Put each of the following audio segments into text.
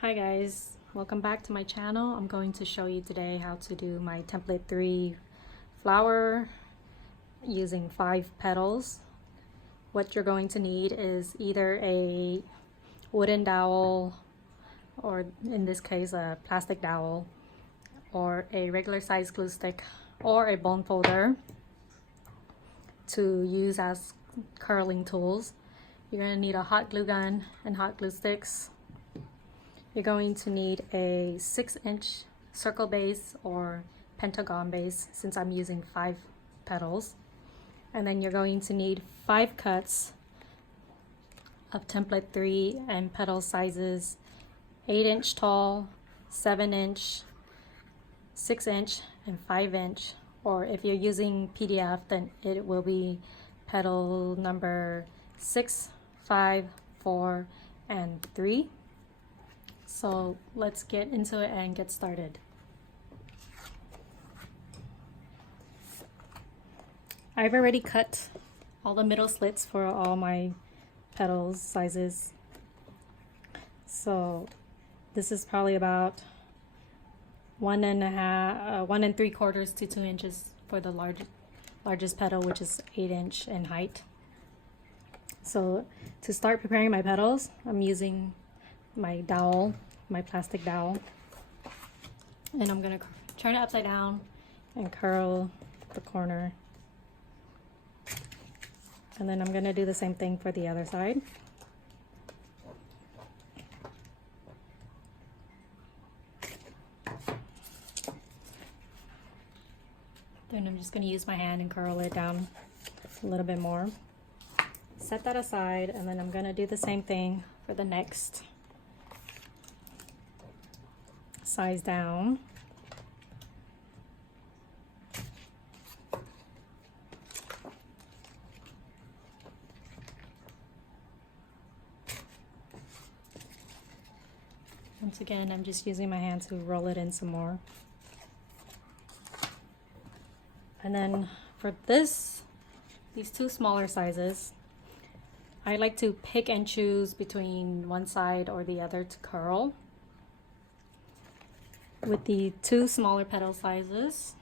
Hi guys, welcome back to my channel. I'm going to show you today how to do my template 3 flower using 5 petals. What you're going to need is either a wooden dowel, or in this case a plastic dowel, or a regular size glue stick, or a bone folder to use as curling tools. You're going to need a hot glue gun and hot glue sticks. You're going to need a 6-inch circle base or Pentagon base, since I'm using 5 petals. And then you're going to need 5 cuts of template 3 and petal sizes 8-inch tall, 7-inch, 6-inch, and 5-inch. Or if you're using PDF, then it will be petal number 6, 5, 4, and 3. So let's get into it and get started. I've already cut all the middle slits for all my petals sizes. So this is probably about 1 3/4 to 2 inches for the largest petal, which is 8-inch in height. So to start preparing my petals, I'm using my dowel, my plastic dowel, and I'm gonna turn it upside down and curl the corner, and then I'm gonna do the same thing for the other side. Then I'm just gonna use my hand and curl it down a little bit more. Set that aside, and then I'm gonna do the same thing for the next size down. Once again, I'm just using my hand to roll it in some more. And then for these 2 smaller sizes, I like to pick and choose between one side or the other to curl. With the 2 smaller petal sizes,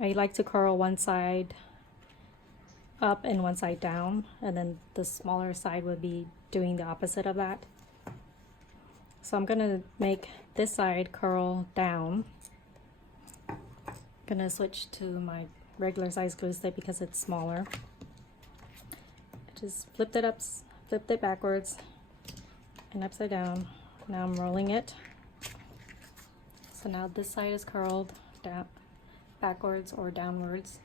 I like to curl one side up and one side down, and then the smaller side would be doing the opposite of that. So I'm gonna make this side curl down. I'm gonna switch to my regular size glue stick because it's smaller. Just flipped it backwards and upside down. Now I'm rolling it. So now this side is curled down, backwards or downwards,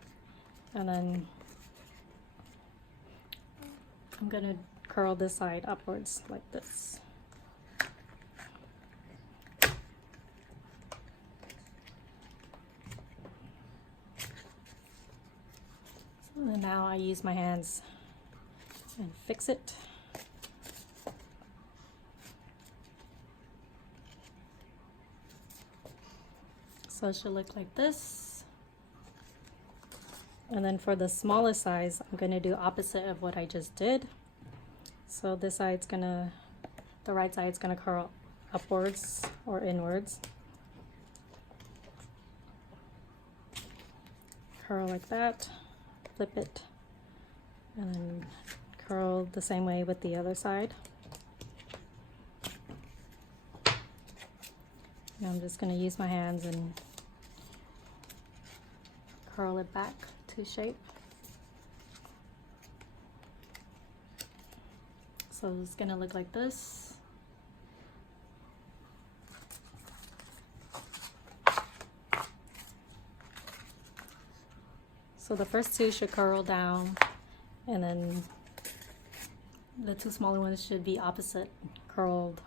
and then I'm gonna curl this side upwards like this. So now I use my hands and fix it. So it should look like this. And then for the smallest size, I'm going to do opposite of what I just did. So this side's the right side's going to curl upwards or inwards. Curl like that, flip it, and then curl the same way with the other side. Now I'm just going to use my hands and curl it back to shape. So it's going to look like this. So the first 2 should curl down, and then the 2 smaller ones should be opposite, curled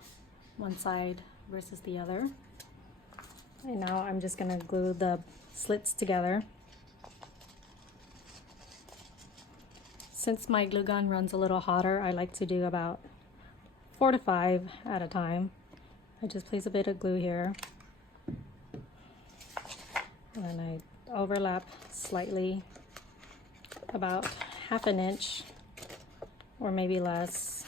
one side versus the other. And now I'm just going to glue the slits together. Since my glue gun runs a little hotter, I like to do about 4 to 5 at a time. I just place a bit of glue here, and then I overlap slightly, about 1/2 inch or maybe less.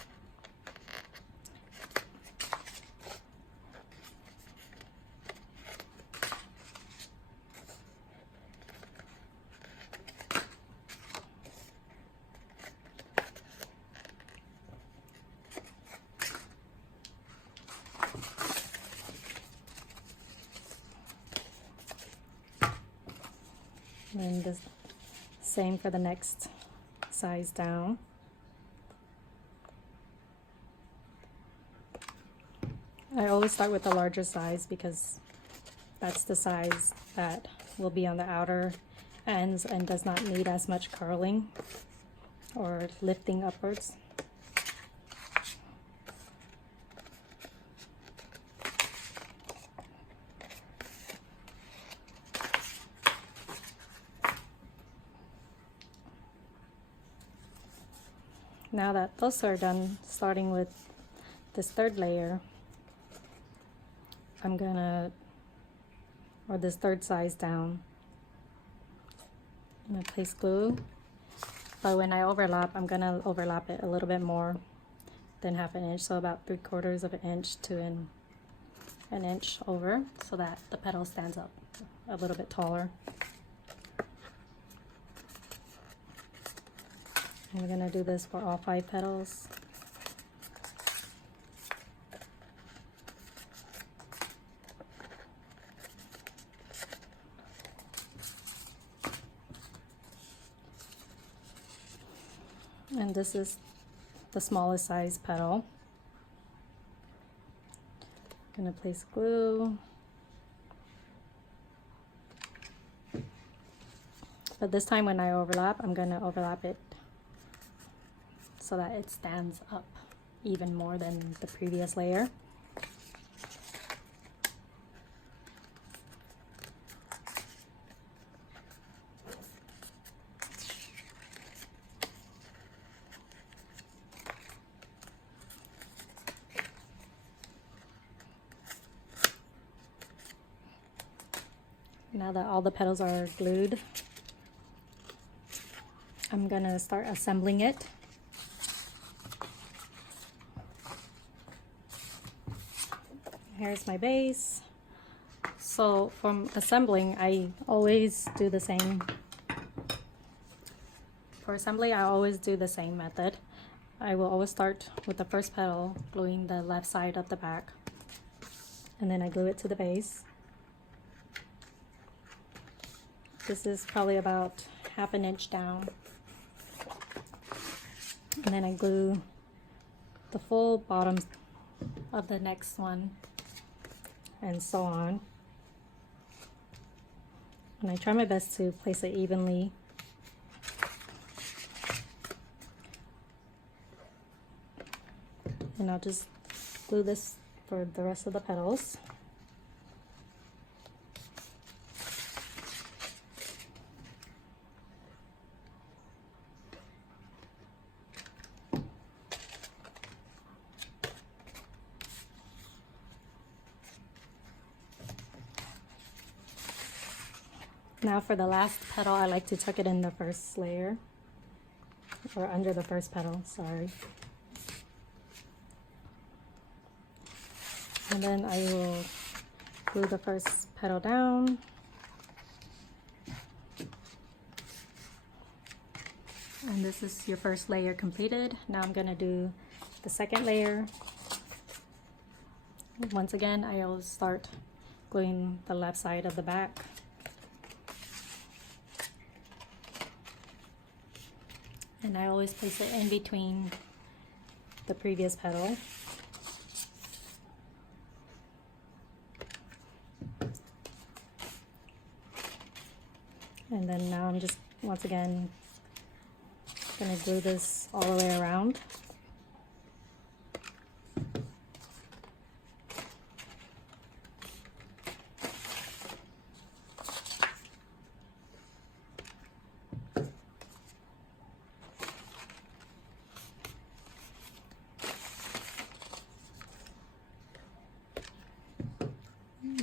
And then the same for the next size down. I always start with the larger size because that's the size that will be on the outer ends and does not need as much curling or lifting upwards. Now that those are done, starting with this third layer, I'm gonna, or this third size down, I'm gonna place glue, but when I overlap, I'm gonna overlap it a little bit more than half an inch, so about 3/4 of an inch to an inch over, so that the petal stands up a little bit taller. And we're gonna do this for all 5 petals. And this is the smallest size petal. I'm gonna place glue. But this time when I overlap, I'm gonna overlap it so that it stands up even more than the previous layer. Now that all the petals are glued, I'm gonna start assembling it. Here's my base. So from assembling, I always do the same. For assembly, I always do the same method. I will always start with the first petal, gluing the left side of the back, and then I glue it to the base. This is probably about half an inch down. And then I glue the full bottom of the next one, and so on. And I try my best to place it evenly. And I'll just glue this for the rest of the petals. Now for the last petal, I like to tuck it in the first layer, or under the first petal, sorry. And then I will glue the first petal down. And this is your first layer completed. Now I'm gonna do the second layer. Once again, I always start gluing the left side of the back. And I always place it in between the previous petal. And then now I'm just, once again, gonna glue this all the way around.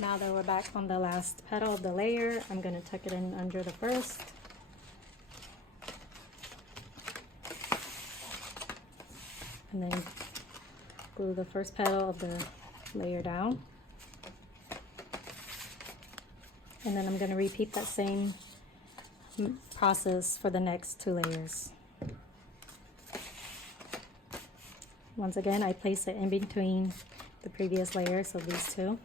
Now that we're back on the last petal of the layer, I'm going to tuck it in under the first. And then glue the first petal of the layer down. And then I'm going to repeat that same process for the next 2 layers. Once again, I place it in between the previous layers, so these 2.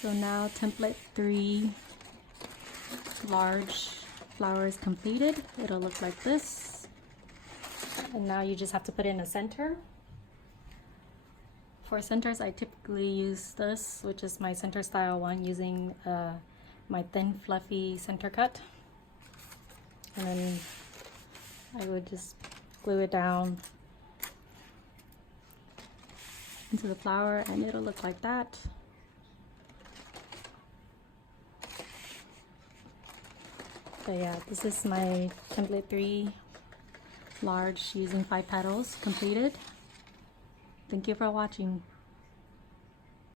So now template 3 large flower is completed. It'll look like this. And now you just have to put in a center. For centers, I typically use this, which is my center style one, using my thin fluffy center cut. And then I would just glue it down into the flower and it'll look like that. So yeah, this is my template 3 large using 5 petals completed. Thank you for watching.